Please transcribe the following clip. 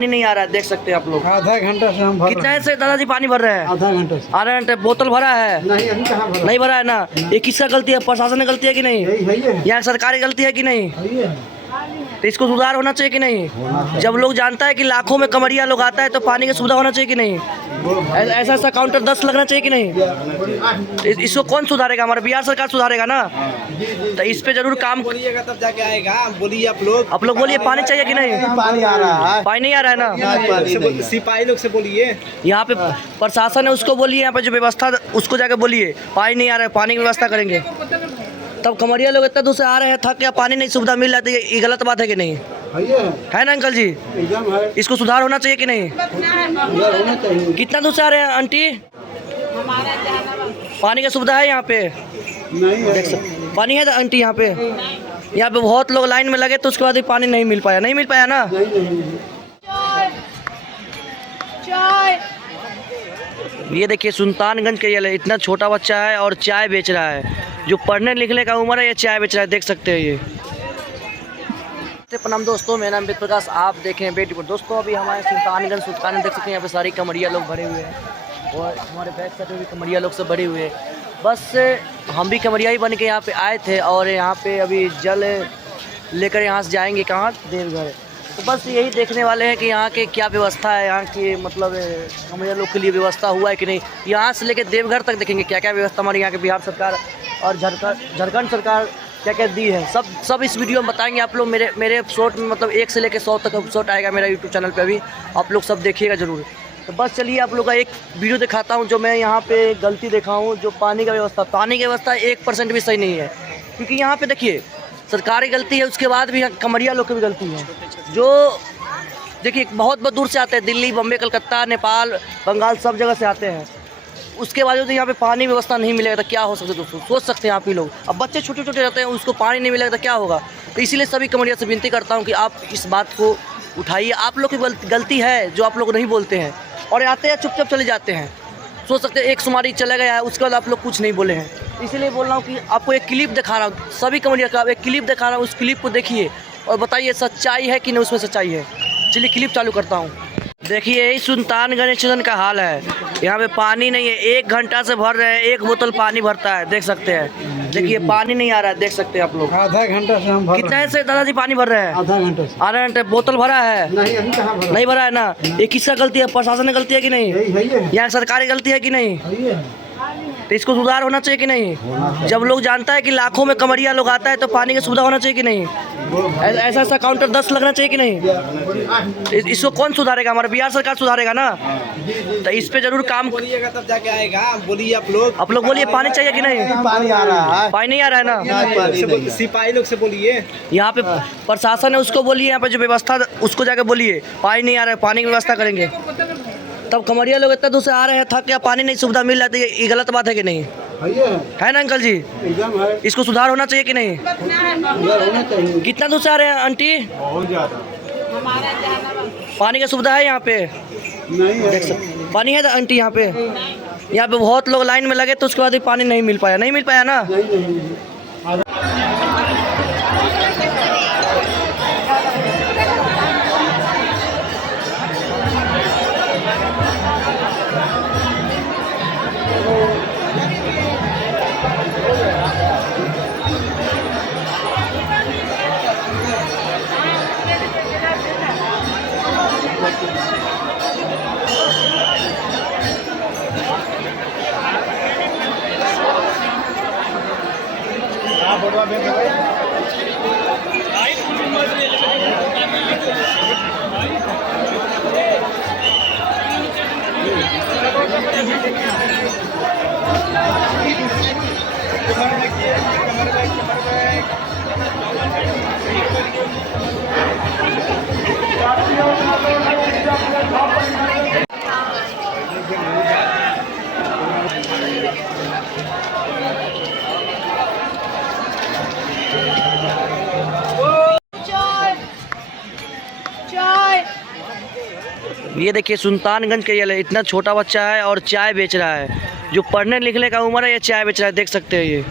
पानी नहीं आ रहा है, देख सकते हैं आप लोग। आधा घंटा से हम भर कितना से दादाजी पानी भर रहे हैं? आधा घंटा से। आधा घंटे बोतल भरा है? नहीं अभी कहाँ भरा? नहीं भरा है ना। ये किसका गलती है? प्रशासन की गलती है कि नहीं? यही है यहाँ सरकारी गलती है कि नहीं? तो इसको सुधार होना चाहिए कि नहीं? जब लोग जानता है कि लाखों में कमरिया लोग आता है तो पानी की सुविधा होना चाहिए कि नहीं? ऐसा ऐसा काउंटर 10 लगना चाहिए कि नहीं? इसको कौन सुधारेगा? हमारा बिहार सरकार सुधारेगा ना। तो इस पे जरूर काम बोलिएगा तब जाके आएगा। बोलिए आप लोग बोलिए पानी चाहिए कि नहीं? पानी आ रहा है। पानी नहीं आ रहा है ना। सिपाही लोग से बोलिए। यहाँ पे प्रशासन है उसको बोलिए, यहाँ पे जो व्यवस्था उसको जाके बोलिए पानी नहीं आ रहा है, पानी की व्यवस्था करेंगे। तब कमरिया लोग इतना दूर से आ रहे हैं, थक क्या पानी नहीं सुविधा मिल रहा है, ये गलत बात है कि नहीं? है ना अंकल जी? एकदम है। इसको सुधार होना चाहिए कि नहीं? होना चाहिए। कितना दूर से आ रहे हैं आंटी? पानी की सुविधा है यहाँ पे? नहीं है। देख सकते पानी है आंटी यहाँ पे? यहाँ पे बहुत लोग लाइन में लगे तो उसके बाद भी पानी नहीं मिल पाया ना। ये देखिए सुल्तानगंज के ये इतना छोटा बच्चा है और चाय बेच रहा है। जो पढ़ने लिखने का उम्र है ये चाय बेच रहा है, देख सकते हैं ये। प्रणाम दोस्तों, मेरा नाम वेद प्रकाश, आप देखें बेटी पर। दोस्तों अभी हमारे सुल्तानगंज देख सकते हैं, यहाँ पे सारी कमरिया लोग भरे हुए हैं और हमारे बैक साइड में भी कमरिया लोग सब भरे हुए हैं। बस हम भी कमरिया ही बन के यहाँ पे आए थे और यहाँ पे अभी जल लेकर यहाँ से जाएंगे कहाँ? देवघर। तो बस यही देखने वाले हैं कि यहाँ के क्या व्यवस्था है, यहाँ की मतलब कमरिया लोग के लिए व्यवस्था हुआ है कि नहीं। यहाँ से लेकर देवघर तक देखेंगे क्या क्या व्यवस्था हमारे यहाँ के बिहार सरकार और झारखंड सरकार क्या क्या दी है। सब इस वीडियो में बताएंगे आप लोग। मेरे शॉर्ट में मतलब 1 से लेकर 100 तक शॉर्ट आएगा मेरा यूट्यूब चैनल पे, अभी आप लोग सब देखिएगा ज़रूर। तो बस चलिए आप लोग का एक वीडियो दिखाता हूँ जो मैं यहाँ पे गलती देखा हूँ। जो पानी की व्यवस्था 1% भी सही नहीं है, क्योंकि यहाँ पे देखिए सरकारी गलती है, उसके बाद भी कमरिया लोग की भी गलती है। जो देखिए बहुत दूर से आते हैं, दिल्ली, बम्बे, कलकत्ता, नेपाल, बंगाल सब जगह से आते हैं। उसके बाद तो यहाँ पे पानी व्यवस्था नहीं मिलेगा तो क्या हो सकता है दोस्तों? सोच सकते हैं आप ही लोग। अब बच्चे छोटे छोटे रहते हैं, उसको पानी नहीं मिलेगा तो क्या होगा? तो इसीलिए सभी कमरिया से विनती करता हूँ कि आप इस बात को उठाइए। आप लोग की गलती है जो आप लोग नहीं बोलते हैं और आते हैं चुपचाप चले जाते हैं। सोच सकते हैं एक सुमारी चला गया है, उसके बाद आप लोग कुछ नहीं बोले हैं। इसीलिए बोल रहा हूँ कि आपको एक क्लिप दिखा रहा हूँ, सभी कमरिया का एक क्लिप दिखा रहा हूँ। उस क्लिप को देखिए और बताइए सच्चाई है कि नहीं उसमें सच्चाई है। चलिए क्लिप चालू करता हूँ। देखिए यही सुल्तानगंज स्टेशन का हाल है। यहाँ पे पानी नहीं है, 1 घंटा से भर रहे हैं, 1 बोतल पानी भरता है, देख सकते हैं। देखिए पानी नहीं आ रहा है, देख सकते हैं आप लोग। आधा घंटा से हम भर कितना से दादाजी पानी भर रहे हैं? आधा घंटा से। आधा घंटे बोतल भरा है? नहीं अभी कहाँ भरा? नहीं भरा है ना। ये किसका गलती है? प्रशासन की गलती है कि नहीं? यही है। यहाँ सरकारी गलती है कि नहीं? तो इसको सुधार होना चाहिए कि नहीं? जब लोग जानता है कि लाखों में कमरिया लोग आता है तो पानी की सुविधा होना चाहिए कि नहीं? ऐसा ऐसा काउंटर 10 लगना चाहिए कि नहीं? इसको कौन सुधारेगा? हमारा बिहार सरकार सुधारेगा ना। तो इस पे जरूर काम बोलिएगा तब जाके आएगा। बोलिए आप लोग बोलिए पानी चाहिए कि नहीं? पानी आ रहा है। पानी नहीं आ रहा है ना। सिपाही लोग से बोलिए। यहाँ पे प्रशासन है उसको बोलिए, यहाँ पे जो व्यवस्था उसको जाके बोलिए पानी नहीं आ रहा है, पानी की व्यवस्था करेंगे। तब कमरिया लोग इतना दूर से आ रहे हैं, थक क्या पानी नहीं सुविधा मिल रहा है, ये गलत बात है कि नहीं? है ना अंकल जी? एकदम है। इसको सुधार होना चाहिए कि नहीं? होना चाहिए। कितना दूर से आ रहे हैं आंटी? बहुत ज़्यादा। पानी की सुविधा है यहाँ पे? नहीं है। देख सकते पानी है आंटी यहाँ पे? यहाँ पे बहुत लोग लाइन में लगे तो उसके बाद भी पानी नहीं मिल पाया ना। ये देखिए सुल्तानगंज के ये इतना छोटा बच्चा है और चाय बेच रहा है। जो पढ़ने लिखने का उम्र है ये चाय बेच रहा है, देख सकते हैं ये।